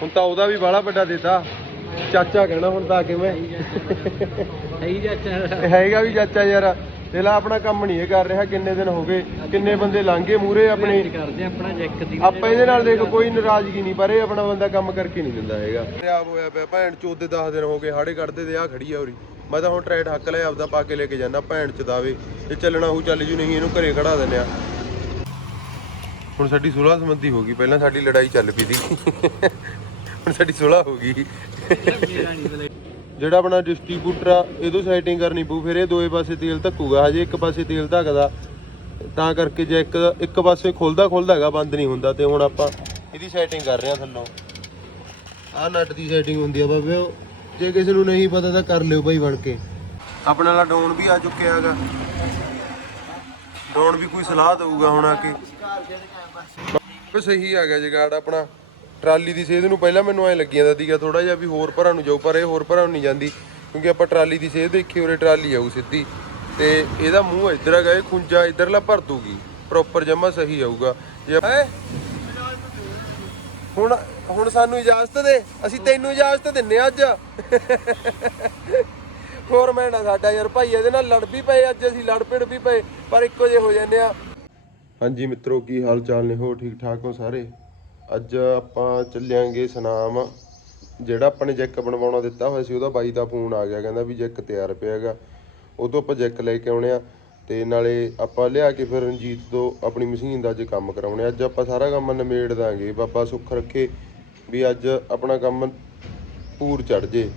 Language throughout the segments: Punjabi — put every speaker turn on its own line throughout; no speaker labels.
ਹੁਣ ਤਾਂ ਉਹਦਾ ਵੀ ਬਾਹਲਾ ਵੱਡਾ ਦੇਤਾ। ਚਾਚਾ ਕਹਿਣਾ ਹੁਣ ਤਾਂ ਕਿਵੇਂ।
ਸਹੀ ਚਾਚਾ।
ਹੈਗਾ ਵੀ ਚਾਚਾ ਯਾਰ। ਤੇ ਲਾ ਆਪਣਾ ਕੰਮ ਨਹੀਂ ਇਹ ਕਰ ਰਿਹਾ ਕਿੰਨੇ ਦਿਨ ਹੋ ਗਏ ਕਿੰਨੇ ਬੰਦੇ ਲੰਘੇ ਮੂਰੇ ਆਪਣੇ।
ਕਰਦੇ ਆਪਣਾ ਜੈਕ ਦੀ।
ਆਪਾਂ ਇਹਦੇ ਨਾਲ ਦੇਖ ਕੋਈ ਨਾਰਾਜ਼ਗੀ ਨਹੀਂ ਪਰ ਇਹ ਆਪਣਾ ਬੰਦਾ ਕੰਮ ਕਰਕੇ ਨਹੀਂ ਦਿੰਦਾ ਹੈਗਾ। ਆਪ ਹੋਇਆ ਪਿਆ ਭੈਣ ਚੋਦ ਦੇ 10 ਦਿਨ ਹੋ ਗਏ ਹਾੜੇ ਕੱਢਦੇ ਤੇ ਆ ਖੜੀ ਆ ਉਰੀ। ਮੈਂ ਤਾਂ ਹੁਣ ਟਰੈਟ ਹੱਕ ਲਿਆ ਆਪਦਾ ਪਾ ਕੇ ਲੈ ਕੇ ਜਾਣਾ ਭੈਣ ਚ ਦਾਵੇ ਜੇ ਚੱਲਣਾ ਹੋਊ ਚੱਲ ਜੂ ਨਹੀਂ ਇਹਨੂੰ ਘਰੇ ਖੜਾ ਦਿੰਦੇ ਆ। ਹੁਣ ਸਾਡੀ ਸੁਲ੍ਹਾ ਸੰਬੰਧੀ ਹੋ ਗਈ ਪਹਿਲਾਂ ਸਾਡੀ ਲੜਾਈ ਚੱਲ ਪਈ ਸੀ। ਹੁਣ ਸਾਡੀ ਸੁਲ੍ਹਾ ਹੋ ਗਈ। ਜਿਹੜਾ ਆਪਣਾ ਡਿਸਟ੍ਰੀਬਿਊਟਰ ਆ, ਇਹਦੋਂ ਸੈਟਿੰਗ ਕਰਨੀ ਪਊ, ਫਿਰ ਇਹ ਦੋਏ ਪਾਸੇ ਤੇਲ ਧੱਕੂਗਾ। ਹਜੇ ਇੱਕ ਪਾਸੇ ਤੇਲ ਧੱਕਦਾ, ਤਾਂ ਕਰਕੇ ਜੇ ਇੱਕ ਇੱਕ ਪਾਸੇ ਖੁੱਲਦਾ ਖੁੱਲਦਾ ਹੈਗਾ, ਬੰਦ ਨਹੀਂ ਹੁੰਦਾ, ਤੇ ਹੁਣ ਆਪਾਂ ਇਹਦੀ ਸੈਟਿੰਗ ਕਰ ਰਹੇ ਆ ਥੱਲੋਂ। ਆਹ ਨਟ ਦੀ ਸੈਟਿੰਗ ਹੁੰਦੀ ਆ ਬਾਬੇ ਜੇ ਕਿਸੇ ਨੂੰ ਨਹੀਂ ਪਤਾ ਤਾਂ ਕਰ ਲਿਓ ਭਾਈ ਬਣ ਕੇ। ਆਪਣੇ ਵਾਲਾ ਡਾਊਨ ਵੀ ਆ ਚੁੱਕਿਆ ਹੈਗਾ। ਡਾਊਨ ਵੀ ਕੋਈ ਸਲਾਹ ਦਊਗਾ ਹੁਣ ਆ ਕੇ। ਸਹੀ ਆ ਗਿਆ ਜਗਾੜ ਆਪਣਾ। ਟਰਾਲੀ ਦੀ ਸੇਧ ਨੂੰ ਪਹਿਲਾਂ ਮੈਨੂੰ ਐ ਲੱਗੀਆਂ ਦਾ ਸੀਗਾ ਥੋੜਾ ਜਿਹਾ ਵੀ ਹੋਰ ਭਰਾਂ ਨੂੰ ਜਾਊ, ਪਰ ਇਹ ਹੋਰ ਭਰਾਂ ਨੂੰ ਨਹੀਂ ਜਾਂਦੀ, ਕਿਉਂਕਿ ਆਪਾਂ ਟਰਾਲੀ ਦੀ ਸੇਧ ਦੇਖੀ, ਉਰੇ ਟਰਾਲੀ ਆਊ ਸਿੱਧੀ। ਤੇ ਇਹਦਾ ਮੂੰਹ ਇੱਧਰ ਹੈਗਾ, ਇਹ ਖੁੰਝਾ ਇੱਧਰਲਾ ਭਰ ਦੂਗੀ ਪ੍ਰੋਪਰ ਜਮਾ ਸਹੀ ਆਊਗਾ। ਜੇ ਹੁਣ ਹੁਣ ਸਾਨੂੰ ਇਜਾਜ਼ਤ ਦੇ। ਅਸੀਂ ਤੈਨੂੰ ਇਜਾਜ਼ਤ ਦਿੰਨੇ ਆ ਅੱਜ। ਹੋਰ ਮੈਂ ਨਾ ਸਾਡਾ ਯਾਰ ਭਾਈ, ਇਹਦੇ ਨਾਲ ਲੜ ਵੀ ਪਏ, ਅੱਜ ਅਸੀਂ ਲੜ ਪਿੜ ਵੀ ਪਏ, ਪਰ ਇੱਕੋ ਜਿਹੇ ਹੋ ਜਾਂਦੇ ਆ। ਹਾਂਜੀ ਮਿੱਤਰੋ, ਕੀ ਹਾਲ ਚਾਲ ਨੇ? ਹੋ ਠੀਕ ਠਾਕ ਹੋ ਸਾਰੇ? ਅੱਜ ਆਪਾਂ ਚੱਲਿਆਂਗੇ ਸਨਾਮ। ਜਿਹੜਾ ਆਪਾਂ ਨੇ ਜੈਕ ਬਣਵਾਉਣਾ ਦਿੱਤਾ ਹੋਇਆ ਸੀ, ਉਹਦਾ ਬਾਈ ਦਾ ਫੋਨ ਆ ਗਿਆ, ਕਹਿੰਦਾ ਵੀ ਜੈਕ ਤਿਆਰ ਪਿਆ ਹੈਗਾ। ਉਹ ਤੋਂ ਆਪਾਂ ਜੈਕ ਲੈ ਕੇ ਆਉਣੇ ਆ ਤੇ ਨਾਲੇ ਆਪਾਂ ਲਿਆ ਕੇ ਫਿਰ ਰਣਜੀਤ ਤੋਂ ਆਪਣੀ ਮਸ਼ੀਨ ਦਾ ਅੱਜ ਕੰਮ ਕਰਾਉਣੇ ਅੱਜ ਆਪਾਂ ਸਾਰਾ ਕੰਮ ਨਿਮੇੜ ਦਾਂਗੇ। ਬਾਬਾ ਸੁੱਖ ਰੱਖੇ ਵੀ ਅੱਜ ਆਪਣਾ ਕੰਮ ਪੂਰ ਚੜ ਜੇ।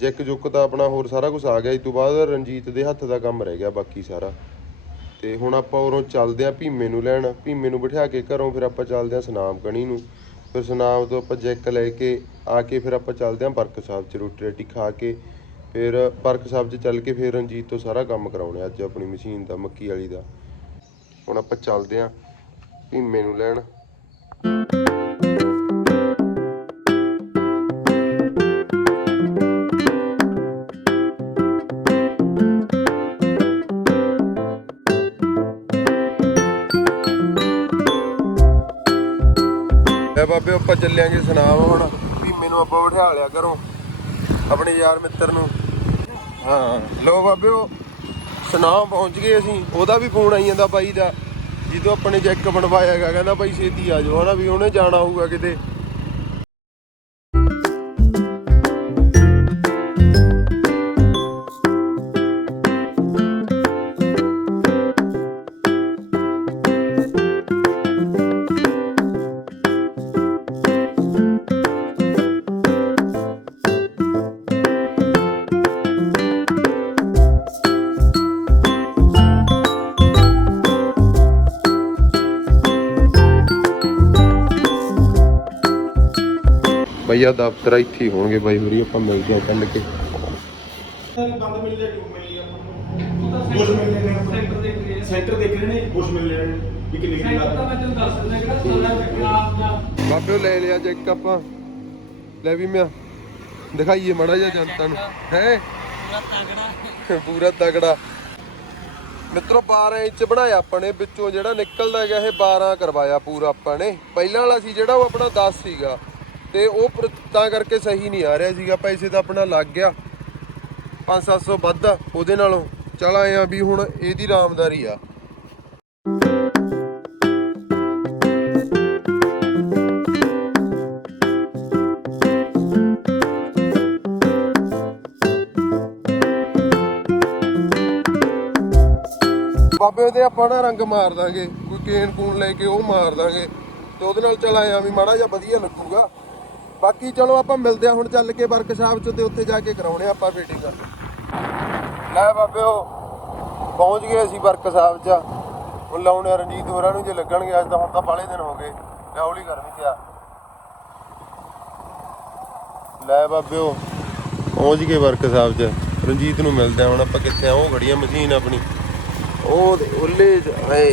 ਜੈਕ ਜੁੱਕ ਤਾਂ ਆਪਣਾ ਹੋਰ ਸਾਰਾ ਕੁਝ ਆ ਗਿਆ। ਇਸ ਤੋਂ ਬਾਅਦ ਰਣਜੀਤ ਦੇ ਹੱਥ ਦਾ ਕੰਮ ਰਹਿ ਗਿਆ ਬਾਕੀ ਸਾਰਾ। ਤੇ ਹੁਣ ਆਪਾਂ ਉਰੋਂ ਚੱਲਦੇ ਆਂ ਭੀਮੇ ਨੂੰ ਲੈਣ। ਭੀਮੇ ਨੂੰ ਬਿਠਾ ਕੇ ਘਰੋਂ ਫਿਰ ਆਪਾਂ ਚੱਲਦੇ ਆਂ ਸਨਾਮ ਕਣੀ ਨੂੰ। ਫਿਰ ਸਨਾਮ ਤੋਂ ਆਪਾਂ ਜੈਕ ਲੈ ਕੇ ਆ ਕੇ ਫਿਰ ਆਪਾਂ ਚੱਲਦੇ ਆਂ ਬਰਕ ਸਾਹਿਬ ਚ ਰੋਟੀ ਰੋਟੀ ਖਾ ਕੇ। ਫਿਰ ਬਰਕ ਸਾਹਿਬ ਚ ਚੱਲ ਕੇ ਫਿਰ ਰਣਜੀਤ ਤੋਂ ਸਾਰਾ ਕੰਮ ਕਰਾਉਣੇ ਅੱਜ ਆਪਣੀ ਮਸ਼ੀਨ ਦਾ, ਮੱਕੀ ਵਾਲੀ ਦਾ। ਹੁਣ ਆਪਾਂ ਚੱਲਦੇ ਆਂ ਭੀਮੇ ਨੂੰ ਲੈਣ। ਚੱਲਿਆਂਗੇ ਸੁਨਾਮ ਹੁਣ ਭੀਮੇ ਨੂੰ ਆਪਾਂ ਬਿਠਾ ਲਿਆ ਕਰੋ ਆਪਣੇ ਯਾਰ ਮਿੱਤਰ ਨੂੰ। ਹਾਂ ਲੋ ਬਾਬਿਓ ਸੁਨਾਮ ਪਹੁੰਚ ਗਏ ਅਸੀਂ। ਉਹਦਾ ਵੀ ਫੋਨ ਆਈ ਜਾਂਦਾ ਬਾਈ ਦਾ ਜਦੋਂ ਆਪਣੇ ਚੈੱਕ ਬਣਵਾਇਆ ਹੈਗਾ, ਕਹਿੰਦਾ ਬਾਈ ਛੇਤੀ ਆ ਜਾਓ, ਹਨਾ, ਵੀ ਉਹਨੇ ਜਾਣਾ ਹੋਊਗਾ ਕਿਤੇ। ਭਈਆ ਦਫ਼ਤਰ ਇੱਥੇ ਹੀ ਹੋਣਗੇ ਬਾਈ ਹੋਰੀ ਆਪਾਂ ਮਿਲਦੇ ਹਾਂ ਕੱਲ ਕੇ।
ਬੰਦ ਮਿਲ ਲਿਆ ਟਿਊਬ ਮਿਲ ਲਿਆ ਬੁਸ਼ ਮਿਲ ਲਿਆ ਸੈਂਟਰ ਦੇਖ ਰਹੇ। ਨੇ ਬੁਸ਼ ਮਿਲ ਲਿਆ ਵੀ ਕਿੰਨੇ ਕਿੰਨੇ ਦਾ
ਬਾਬਿਓ ਲੈ ਲਿਆ ਚੈੱਕ ਆਪਾਂ। ਲੈ ਵੀ ਮੈਂ ਦਿਖਾਈਏ ਮੜਾ ਜਿਹਾ ਜਨਤਾ ਨੂੰ। ਹੈ? ਪੂਰਾ ਤਗੜਾ। ਮਿੱਤਰੋ 12 ਇੰਚ ਬਣਾਇਆ ਆਪਾਂ ਨੇ। ਵਿੱਚੋਂ ਜਿਹੜਾ ਨਿਕਲਦਾ ਗਿਆ ਇਹ 12 ਕਰਵਾਇਆ ਪੂਰਾ ਆਪਾਂ ਨੇ। ਪਹਿਲਾਂ ਵਾਲਾ ਸੀ ਜਿਹੜਾ ਉਹ ਆਪਣਾ 10 ਸੀਗਾ। ਤੇ ਉਹ ਤਾਂ ਕਰਕੇ ਸਹੀ ਨਹੀਂ ਆ ਰਿਹਾ ਸੀਗਾ, ਪੈਸੇ ਤਾਂ ਆਪਣਾ ਲੱਗ ਗਿਆ। 5-700 ਵੱਧ ਆ ਉਹਦੇ ਨਾਲੋਂ। ਚਲ ਆਏ ਆ ਵੀ ਹੁਣ ਇਹਦੀ ਰਾਮਦਾਰੀ ਆ। ਬਾਬੇ ਉਹਦੇ ਆਪਾਂ ਨਾ ਰੰਗ ਮਾਰ ਦਾਂਗੇ, ਕੋਈ ਕੇਨ ਕੂਨ ਲੈ ਕੇ ਉਹ ਮਾਰ ਦਾਂਗੇ। ਤੇ ਉਹਦੇ ਨਾਲ ਚਲ ਆਇਆ ਵੀ ਮਾੜਾ ਜਿਹਾ ਵਧੀਆ ਲੱਗੂਗਾ। ਬਾਕੀ ਚਲੋ ਆਪਾਂ ਮਿਲਦੇ ਆ ਹੁਣ ਚੱਲ ਕੇ ਵਰਕਸ਼ਾਪ 'ਚ ਤੇ ਉੱਥੇ ਜਾ ਕੇ ਕਰਾਉਣੇ ਆ ਆਪਾਂ ਫੀਟਿੰਗ ਲੈ ਬਾਬਿਓ, ਪਹੁੰਚ ਗਏ ਅਸੀਂ ਵਰਕਸ਼ਾਪ 'ਚ। ਹੁਣ ਲਾਉਣੇ ਰਣਜੀਤ ਹੋਰਾਂ ਨੂੰ, ਜੇ ਲੱਗਣਗੇ ਅੱਜ ਤਾਂ ਹੁਣ ਤਾਂ ਬਾਲੇ ਦਿਨ ਹੋ ਗਏ। ਲੈ ਹੌਲੀ ਕਰ ਵੀ ਤਿਆ ਲੈ ਬਾਬਿਓ, ਪਹੁੰਚ ਗਏ ਵਰਕਸ਼ਾਪ 'ਚ। ਰਣਜੀਤ ਨੂੰ ਮਿਲਦੇ ਆ ਹੁਣ ਆਪਾਂ ਕਿੱਥੇ ਆ, ਉਹ ਖੜੀ ਆ ਮਸ਼ੀਨ ਆਪਣੀ। ਉਹ ਉੱਲੇ ਹਾਏ।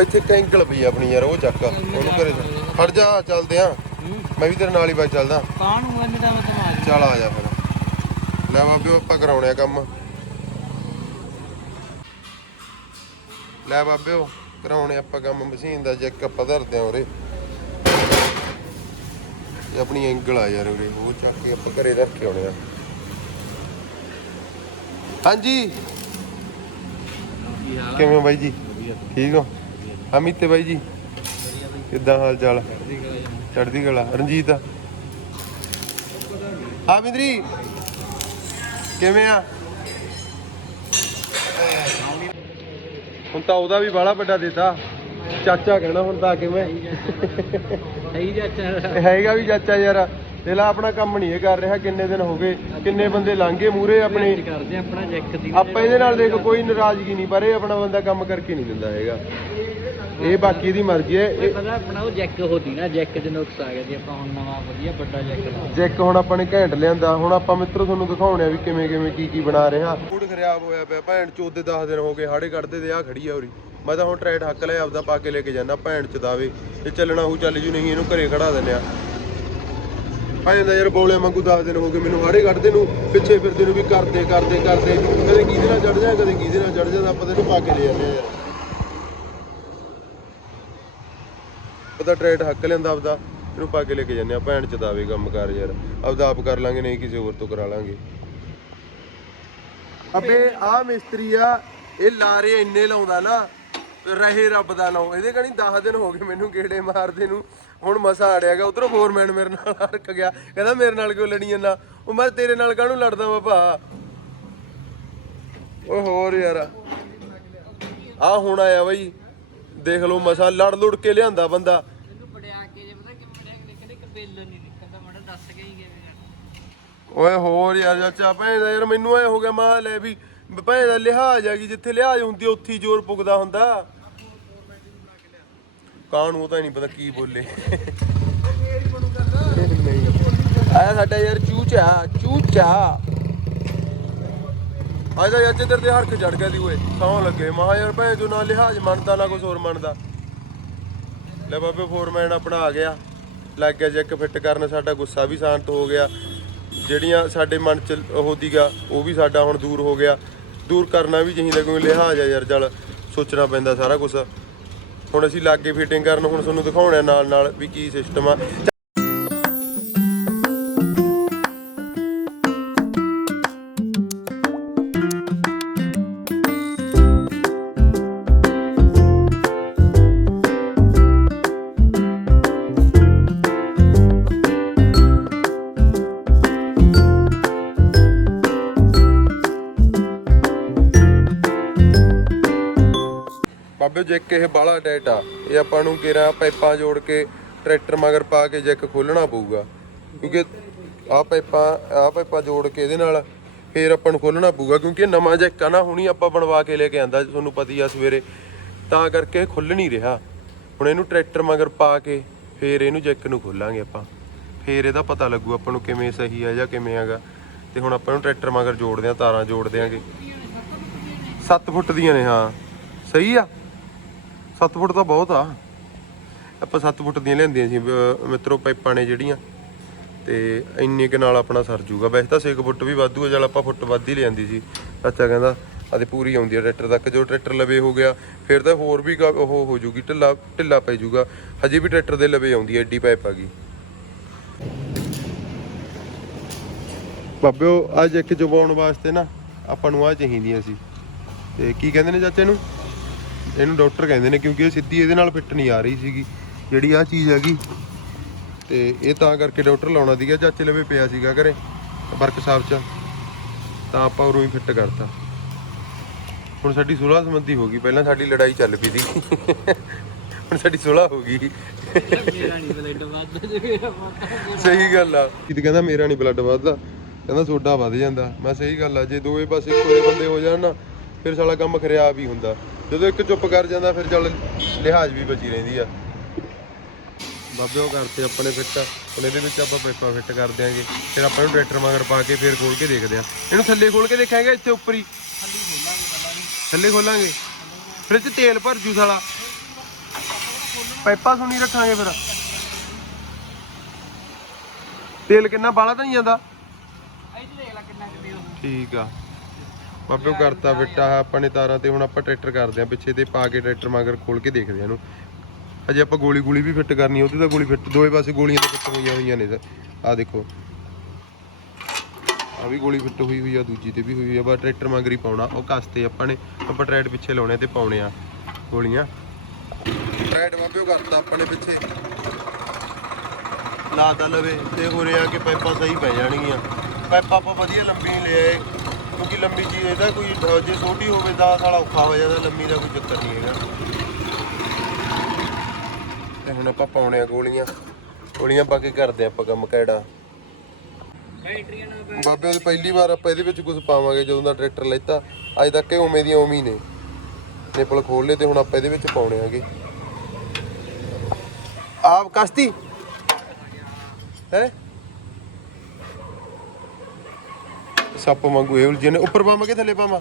ਇੱਥੇ ਕੈਂਕਲ ਪਈ ਆਪਣੀ ਯਾਰ, ਉਹ ਚੱਕ। ਉਹਨੂੰ ਘਰੇ ਫੜ ਜਾ, ਚੱਲਦੇ ਆ ਮੈਂ ਵੀ ਤੇਰੇ ਨਾਲ ਹੀ ਬਾਈ ਚੱਲਦਾ।
ਕਾਹਨ ਨੂੰ ਇਹਨੇ ਦਾ ਮਤਲਬ
ਚੱਲ ਆ ਜਾ ਫਿਰ। ਲੈ ਬਾਬਿਓ ਆਪਾਂ ਕਰਾਉਣੇ ਆ ਕੰਮ। ਲੈ ਬਾਬਿਓ ਕਰਾਉਣੇ ਆਪਾਂ ਕੰਮ। ਮਸ਼ੀਨ ਦਾ ਜੈਕ ਆਪਾਂ ਧਰਦੇ ਆ ਉਰੇ। ਇਹ ਆਪਣੀ ਐਂਗਲ ਆ ਯਾਰ ਉਰੇ। ਉਹ ਚੱਕ ਕੇ ਆਪਾਂ ਘਰੇ ਰੱਖ ਕੇ ਆਉਣੇ ਆ। ਹਾਂਜੀ। ਕਿਵੇਂ ਬਾਈ ਜੀ? ਠੀਕ ਹੋ? ਅਮਿਤ ਤੇ ਬਾਈ ਜੀ? ਕਿੱਦਾਂ ਹਾਲ ਚਾਲ? ਚੜ੍ਹਦੀ ਕਲਾ। ਰਣਜੀਤ। ਹਾਂ ਮਿੰਦਰੀ ਕਿਵੇਂ ਆ? ਹੁਣ ਤਾਂ ਉਹਦਾ ਵੀ ਬਾਹਲਾ ਵੱਡਾ ਦਿੱਤਾ। ਚਾਚਾ ਕਹਿਣਾ ਹੁਣ ਤਾਂ ਕਿਵੇਂ?
ਸਹੀ
ਇਹ ਹੈਗਾ ਵੀ ਚਾਚਾ ਯਾਰ। ਇਹਲਾ ਆਪਣਾ ਕੰਮ ਨਹੀਂ ਇਹ ਕਰ ਰਿਹਾ ਕਿੰਨੇ ਦਿਨ ਹੋ ਗਏ ਕਿੰਨੇ ਬੰਦੇ ਲੰਘੇ ਮੂਰੇ ਆਪਣੇ।
ਕਰਦੇ ਆ ਆਪਣਾ ਜੈਕ ਦੀ।
ਆਪਾਂ ਇਹਦੇ ਨਾਲ ਦੇਖ ਕੋਈ ਨਾਰਾਜ਼ਗੀ ਨਹੀਂ ਪਰ ਇਹ ਆਪਣਾ ਬੰਦਾ ਕੰਮ ਕਰਕੇ ਨਹੀਂ ਦਿੰਦਾ ਹੈਗਾ। ਇਹ ਬਾਕੀ ਦੀ ਮਰਜ਼ੀ ਹੈ।
ਇਹ ਪਤਾ ਆਪਣਾ ਉਹ ਜੈਕ ਹੋਦੀ ਨਾ ਜੈਕ ਚ ਨੁਕਸ ਆ ਗਿਆ ਜੀ ਆਪਾਂ ਹੁਣ ਨਵਾਂ ਵਧੀਆ ਵੱਡਾ ਜੈਕ ਲਾ
ਜੈਕ ਹੁਣ ਆਪਾਂ ਨੇ ਘੈਂਟ ਲਿਆਂਦਾ। ਹੁਣ ਆਪਾਂ ਮਿੱਤਰੋ ਤੁਹਾਨੂੰ ਦਿਖਾਉਣੇ ਆ ਵੀ ਕਿਵੇਂ ਕਿਵੇਂ ਕੀ ਕੀ ਬਣਾ ਰਿਹਾ। ਫੂਡ ਖਰਾਬ ਹੋਇਆ ਪਿਆ। ਭੈਣ ਚੋਦੇ 10 ਦਿਨ ਹੋ ਗਏ ਹਾੜੇ ਕੱਢਦੇ ਤੇ ਆ ਖੜੀ ਆ ਉਰੀ। ਮੈਂ ਤਾਂ ਹੁਣ ਟਰੈਟ ਹੱਕ ਲਿਆ ਆਪਦਾ ਪਾ ਕੇ ਲੈ ਕੇ ਜਾਣਾ ਭੈਣ ਚ ਦਾਵੇ ਜੇ ਚੱਲਣਾ ਹੋ ਚੱਲ ਜੂ ਨਹੀਂ ਇਹਨੂੰ ਘਰੇ ਖੜਾ ਦਿੰਦੇ ਆ। ਆ ਜਾਂਦਾ ਯਾਰ ਬੋਲੇ ਵਾਂਗੂ 10 ਦਿਨ ਹੋ ਗਏ ਮੈਨੂੰ ਹਾੜੇ ਕੱਢਦੇ ਨੂੰ। ਪਿੱਛੇ ਫਿਰਦੇ ਨੂੰ ਵੀ ਕਰਦੇ ਕਰਦੇ ਕਰਦੇ। ਕਦੇ ਕਿਹਦੇ ਨਾਲ ਚੜ ਜਾ ਕਦੇ ਕਿਹਦੇ ਨਾਲ ਚੜ ਜਾਂਦਾ ਆਪਾਂ ਤੈਨੂੰ ਪਾ ਕੇ ਲੈ ਜਾਂਦੇ ਆ ਯਾਰ। ਉਹਦਾ ਟਰੈਟ ਹੱਕ ਲੈਂਦਾ ਆਪਦਾ, ਇਹਨੂੰ ਪਾ ਕੇ ਲੈ ਕੇ ਜਾਂਦੇ ਆ ਭੈਣ ਚ ਦਾਵੇ ਕੰਮ ਕਰ ਯਾਰ। ਆਪਦਾ ਆਪ ਕਰ ਲਾਂਗੇ, ਨਹੀਂ ਕਿਸੇ ਹੋਰ ਤੋਂ ਕਰਾ ਲਾਂਗੇ। ਅਬੇ ਆ ਮਿਸਤਰੀ ਆ, ਇਹ ਲਾਰੇ ਇੰਨੇ ਲਾਉਂਦਾ ਨਾ, ਰਹੇ ਰੱਬ ਦਾ ਲਾਉ। ਇਹਦੇ ਕਣੀ 10 ਦਿਨ ਹੋ ਗਏ ਮੈਨੂੰ ਗੇੜੇ ਮਾਰਦੇ ਨੂੰ। ਹੁਣ ਮਸਾ ਅੜਿਆਗਾ ਉਧਰੋਂ ਫੋਰਮੈਨ ਮੇਰੇ ਨਾਲ ਹਰਕ ਗਿਆ। ਕਹਿੰਦਾ ਮੇਰੇ ਨਾਲ ਕਿਉਂ ਲੜੀ ਜਾਂਦਾ? ਉਹ ਮੈਂ ਤੇਰੇ ਨਾਲ ਕਾਹਨੂੰ ਲੜਦਾ ਵਾ ਭਾ? ਓਏ ਹੋਰ ਯਾਰ। ਆ ਹੁਣ ਆਇਆ ਬਈ। ਦੇਖ ਲਓ ਮਸਾ ਲੜ ਲੁੜ ਕੇ ਲਿਆਂਦਾ ਬੰਦਾ
ਇਹਨੂੰ ਪੜਿਆ ਕੇ ਜੇ ਪਤਾ ਕਿ ਪੜਿਆ ਕੇ ਕਹਿੰਦੇ ਨਹੀਂ ਨਿਕਲਦਾ ਮਾੜਾ ਦੱਸ ਕੇ ਹੀ ਕਿਵੇਂ
ਓਏ ਹੋਰ ਯਾਰ ਚਾਚਾ, ਭੈਣ ਦਾ ਯਾਰ ਮੈਨੂੰ ਐ ਹੋ ਗਿਆ ਮਾਂ ਲੈ ਵੀ ਭੈਣ ਦਾ ਲਿਹਾਜ਼ ਹੈਗੀ ਜਿੱਥੇ ਲਿਹਾਜ਼ ਹੁੰਦੀ ਉੱਥੇ ਹੀ ਜ਼ੋਰ ਪੁੱਗਦਾ ਹੁੰਦਾ। ਕਾਹਨੂੰ ਉਹ ਤਾਂ ਨਹੀਂ ਪਤਾ ਕੀ ਬੋਲੇ। ਆਇਆ ਸਾਡਾ ਯਾਰ ਚੂਚਾ ਚੂਚਾ। ਆ ਜਾ ਯਾਰ ਜਿੱਧਰ ਤੇ ਹਰਖ ਚੜ ਗਿਆ ਦੀ ਓਏ, ਸੌਂ ਲੱਗੇ। ਮਾ ਯਾਰ ਭੈਣ ਜੋ ਨਾ ਲਿਹਾਜ਼ ਮੰਨਦਾ, ਨਾ ਕੁਛ ਹੋਰ ਮੰਨਦਾ। ਲੈ ਬਾਬੇ ਫੋਰਮੈਨ ਆਪਣਾ ਆ ਗਿਆ। ਲੱਗ ਗਿਆ ਜੈਕ ਫਿੱਟ ਕਰਨ, ਸਾਡਾ ਗੁੱਸਾ ਵੀ ਸ਼ਾਂਤ ਹੋ ਗਿਆ। ਜਿਹੜੀਆਂ ਸਾਡੇ ਮਨ ਚ ਉਹ ਦੀਗਾ, ਉਹ ਵੀ ਸਾਡਾ ਹੁਣ ਦੂਰ ਹੋ ਗਿਆ। ਦੂਰ ਕਰਨਾ ਵੀ ਚਾਹੀਦਾ, ਕਿਉਂਕਿ ਲਿਹਾਜ਼ ਆ ਯਾਰ ਚੱਲ ਸੋਚਣਾ ਪੈਂਦਾ ਸਾਰਾ ਕੁਝ ਹੁਣ ਅਸੀਂ ਲਾਗੇ ਫਿਟਿੰਗ ਕਰਨ, ਹੁਣ ਤੁਹਾਨੂੰ ਦਿਖਾਉਣਾ ਨਾਲ ਨਾਲ ਵੀ ਕੀ ਸਿਸਟਮ ਆ। ਜੈਕ ਇਹ ਬਾਲਾ ਟਾਈਟ ਆ। ਇਹ ਆਪਾਂ ਨੂੰ ਕਿਰਾ ਪਾਈਪਾਂ ਜੋੜ ਕੇ ਟਰੈਕਟਰ ਮਗਰ ਪਾ ਕੇ ਜੈਕ ਖੋਲਣਾ ਪਊਗਾ। ਕਿਉਂਕਿ ਆਹ ਪਾਈਪਾਂ ਆਹ ਪਾਈਪਾਂ ਜੋੜ ਕੇ ਇਹਦੇ ਨਾਲ ਫੇਰ ਆਪਾਂ ਨੂੰ ਖੋਲਣਾ ਪਊਗਾ। ਕਿਉਂਕਿ ਨਵਾਂ ਜੈਕ ਆ ਨਾ ਹੁਣੀ ਆਪਾਂ ਬਣਵਾ ਕੇ ਲੈ ਕੇ ਆਂਦਾ, ਤੁਹਾਨੂੰ ਪਤਾ ਆ ਸਵੇਰੇ। ਤਾਂ ਕਰਕੇ ਇਹ ਖੁੱਲ ਨਹੀਂ ਰਿਹਾ। ਹੁਣ ਇਹਨੂੰ ਟਰੈਕਟਰ ਮਗਰ ਪਾ ਕੇ ਫੇਰ ਇਹਨੂੰ ਜੈਕ ਨੂੰ ਖੋਲਾਂਗੇ ਆਪਾਂ। ਫੇਰ ਇਹਦਾ ਪਤਾ ਲੱਗੂ ਆਪਾਂ ਨੂੰ ਕਿਵੇਂ ਸਹੀ ਆ ਜਾਂ ਕਿਵੇਂ ਹੈਗਾ ਤੇ ਹੁਣ ਆਪਾਂ ਨੂੰ ਟਰੈਕਟਰ ਮਗਰ ਜੋੜਦੇ ਆ, ਤਾਰਾਂ ਜੋੜ ਦਿਆਂਗੇ 7 ਫੁੱਟ ਦੀਆਂ ਨੇ, ਹਾਂ। ਸਹੀ ਆ? 7 ਫੁੱਟ ਤਾਂ ਬਹੁਤ ਆ। ਆਪਾਂ 7 ਫੁੱਟ ਦੀਆਂ ਲਿਆਂਦੀਆਂ ਸੀ ਮਿੱਤਰੋ ਪਾਈਪਾਂ ਨੇ ਜਿਹੜੀਆਂ। ਤੇ ਇੰਨੇ ਕੁ ਨਾਲ ਆਪਣਾ ਸਰ ਜੂਗਾ। ਵੈਸੇ ਤਾਂ 6 ਫੁੱਟ ਵੀ ਵਾਧੂ ਆ, ਚਲ ਆਪਾਂ ਫੁੱਟ ਵੱਧ ਹੀ ਲਿਆਂਦੀ ਸੀ। ਚਾਚਾ ਕਹਿੰਦਾ ਆਦੇ ਪੂਰੀ ਆਉਂਦੀ ਆ ਟਰੈਕਟਰ ਤੱਕ। ਜੋ ਟਰੈਕਟਰ ਲਵੇ ਹੋ ਗਿਆ, ਫਿਰ ਤਾਂ ਹੋਰ ਵੀ ਉਹ ਹੋ ਜੂਗੀ, ਢਿੱਲਾ ਢਿੱਲਾ ਪੈ ਜੂਗਾ। ਹਜੇ ਵੀ ਟਰੈਕਟਰ ਦੇ ਲਵੇ ਆਉਂਦੀ ਹੈ ਐਡੀ ਪਾਈਪ ਆ ਗਈ। ਬਾਬਿਓ, ਅੱਜ ਇੱਕ ਜਵਾਉਣ ਵਾਸਤੇ ਨਾ ਆਪਾਂ ਨੂੰ ਆ ਚਾਹੀਦੀਆਂ ਸੀ। ਤੇ ਕੀ ਕਹਿੰਦੇ ਨੇ ਚਾਚੇ ਨੂੰ? ਇਹਨੂੰ ਡਾਕਟਰ ਕਹਿੰਦੇ ਨੇ ਕਿਉਂਕਿ ਇਹ ਸਿੱਧੀ ਇਹਦੇ ਨਾਲ ਫਿੱਟ ਨਹੀਂ ਆ ਰਹੀ ਸੀਗੀ, ਜਿਹੜੀ ਆ ਚੀਜ਼ ਹੈਗੀ। ਤੇ ਇਹ ਤਾਂ ਕਰਕੇ ਡਾਕਟਰ ਲਾਉਣਾ ਦੀਗਾ ਚਾਚੇ ਲਵੇ ਪਿਆ ਸੀਗਾ ਘਰੇ ਵਰਕਸ਼ਾਪ 'ਚ। ਤਾਂ ਆਪਾਂ ਉਰੋਂ ਹੀ ਫਿੱਟ ਕਰਤਾ। ਹੁਣ ਸਾਡੀ ਸੁਲ੍ਹਾ ਸੰਬੰਧੀ ਹੋ ਗਈ। ਪਹਿਲਾਂ ਸਾਡੀ ਲੜਾਈ ਚੱਲ ਪਈ ਸੀ। ਹੁਣ ਸਾਡੀ ਸੁਲ੍ਹਾ ਹੋ ਗਈ।
ਮੇਰਾ ਨਹੀਂ ਬਲੱਡ ਵੱਧਦਾ
ਸਹੀ ਗੱਲ ਆ। ਕਿਤੇ ਕਹਿੰਦਾ, ਮੇਰਾ ਨਹੀਂ ਬਲੱਡ ਵੱਧਦਾ। ਕਹਿੰਦਾ, ਸੋਡਾ ਵੱਧ ਜਾਂਦਾ। ਮੈਂ ਸਹੀ ਗੱਲ ਆ। ਜੇ ਦੋਵੇਂ ਪਾਸੇ ਇੱਕੋ ਬੰਦੇ ਹੋ ਜਾਣ ਨਾ, ਫਿਰ ਸਾਲਾ ਕੰਮ ਖਰਾਬ ਹੀ ਹੁੰਦਾ। ਜਦੋਂ ਇੱਕ ਚੁੱਪ ਕਰ ਜਾਂਦਾ ਫਿਰ ਚੱਲ ਲਿਹਾਜ਼ ਵੀ ਬਚੀ ਰਹਿੰਦੀ ਆ। ਬਾਬੇ ਉਹ ਕਰਤੇ ਆਪਣੇ ਫਿੱਟ ਹੁਣ ਇਹਦੇ ਵਿੱਚ ਆਪਾਂ ਪਾਈਪਾਂ ਫਿੱਟ ਕਰ ਦਿਆਂਗੇ। ਫਿਰ ਆਪਾਂ ਇਹਨੂੰ ਟਰੈਕਟਰ ਮਗਰ ਪਾ ਕੇ ਫਿਰ ਖੋਲ ਕੇ ਦੇਖਦੇ ਆ। ਇਹਨੂੰ ਥੱਲੇ ਖੋਲ ਕੇ ਦੇਖਾਂਗੇ ਇੱਥੇ ਉੱਪਰ ਹੀ? ਥੱਲੇ ਖੋਲਾਂਗੇ ਫਿਰ 'ਚ ਤੇਲ ਭਰ ਜੂ ਸਾਲਾ ਪਾਈਪਾਂ ਸੁਣੀ ਰੱਖਾਂਗੇ ਫਿਰ। ਤੇਲ ਕਿੰਨਾ ਬਾਲਾ ਤਾਂ ਨਹੀਂ ਜਾਂਦਾ?
ਇੱਥੇ ਦੇਖ ਲੈ ਕਿੰਨਾ ਕਿਤੇ ਉਹ
ਠੀਕ ਆ। ਬਾਬੇ ਉਹ ਕਰਤਾ ਫਿੱਟਾ, ਆਪਾਂ ਨੇ ਤਾਰਾਂ ਤੇ ਹੁਣ ਆਪਾਂ ਟਰੈਕਟਰ ਕਰਦੇ ਆ ਪਿੱਛੇ ਤੇ ਪਾ ਕੇ ਟਰੈਕਟਰ ਮਗਰ ਖੋਲ ਕੇ ਦੇਖਦੇ ਆ ਇਹਨੂੰ। ਅਜੇ ਆਪਾਂ ਗੋਲੀ ਗੋਲੀ ਵੀ ਫਿੱਟ ਕਰਨੀ ਆ, ਉਹਦੀ ਤਾਂ ਗੋਲੀ ਫਿੱਟ, ਦੋਵੇਂ ਪਾਸੇ ਗੋਲੀਆਂ ਤਾਂ ਫਿੱਟ ਹੋਈਆਂ ਹੋਈਆਂ ਨੇ ਆ ਦੇਖੋ। ਆ ਵੀ ਗੋਲੀ ਫਿੱਟ ਹੋਈ ਹੋਈ ਆ, ਦੂਜੀ ਤੇ ਵੀ ਹੋਈ ਹੋਈ ਆ, ਬਸ ਟਰੈਕਟਰ ਮਗਰੀ ਪਾਉਣਾ, ਉਹ ਕਸਤੇ ਆਪਾਂ ਨੇ, ਆਪਾਂ ਟਰੈਕਟ ਪਿੱਛੇ ਲਾਉਣੇ ਤੇ ਪਾਉਣੇ ਆ ਗੋਲੀਆਂ। ਟਰੈਕਟ ਵਾਪਿਓ ਕਰਤਾ ਆਪਾਂ ਨੇ ਪਿੱਛੇ। ਲਾ ਤਾ ਲਵੇ, ਤੇ ਹੋ ਰਿਹਾ ਕਿ ਪਾਈਪਾਂ ਸਹੀ ਪੈ ਜਾਣਗੀਆਂ। ਪਾਈਪਾਂ ਆਪਾਂ ਵਧੀਆ ਲੰਬੀ ਲੈ ਆਏ। ਕਿਉਂਕਿ ਲੰਬੀ ਚੀਜ਼ ਇਹਦਾ ਕੋਈ ਅਹ, ਜੇ ਛੋਟੀ ਹੋਵੇ ਤਾਂ ਸਾਲਾ ਔਖਾ ਹੋ ਜਾਂਦਾ ਲੰਮੀ ਦਾ ਕੋਈ ਚੱਕਰ ਨਹੀਂ ਹੈਗਾ। ਤੇ ਹੁਣ ਆਪਾਂ ਪਾਉਣੇ ਆ ਗੋਲੀਆਂ। ਗੋਲੀਆਂ ਪਾ ਕੇ ਕਰਦੇ ਆਪਾਂ ਕੰਮ ਕਿਹੜਾ ਬਾਬੇ ਦੀ ਪਹਿਲੀ ਵਾਰ ਆਪਾਂ ਇਹਦੇ ਵਿੱਚ ਕੁਝ ਪਾਵਾਂਗੇ ਜਦੋਂ ਦਾ ਟਰੈਕਟਰ ਲੈਤਾ। ਅੱਜ ਤੱਕ ਇਹ ਉਵੇਂ ਦੀਆਂ ਉਵੇਂ ਹੀ ਨੇ। ਨਿਪਲ ਖੋਲ ਲਏ ਤੇ ਹੁਣ ਆਪਾਂ ਇਹਦੇ ਵਿੱਚ ਪਾਉਣੇ ਆਗੇ। ਆਪ ਕਸ਼ਤੀ? ਹੈ? ਸੱਪ ਵਾਂਗੂ ਇਹ ਉਲਝੇ ਨੇ ਉੱਪਰ ਪਾਵਾਂ ਕਿ ਥੱਲੇ ਪਾਵਾਂ?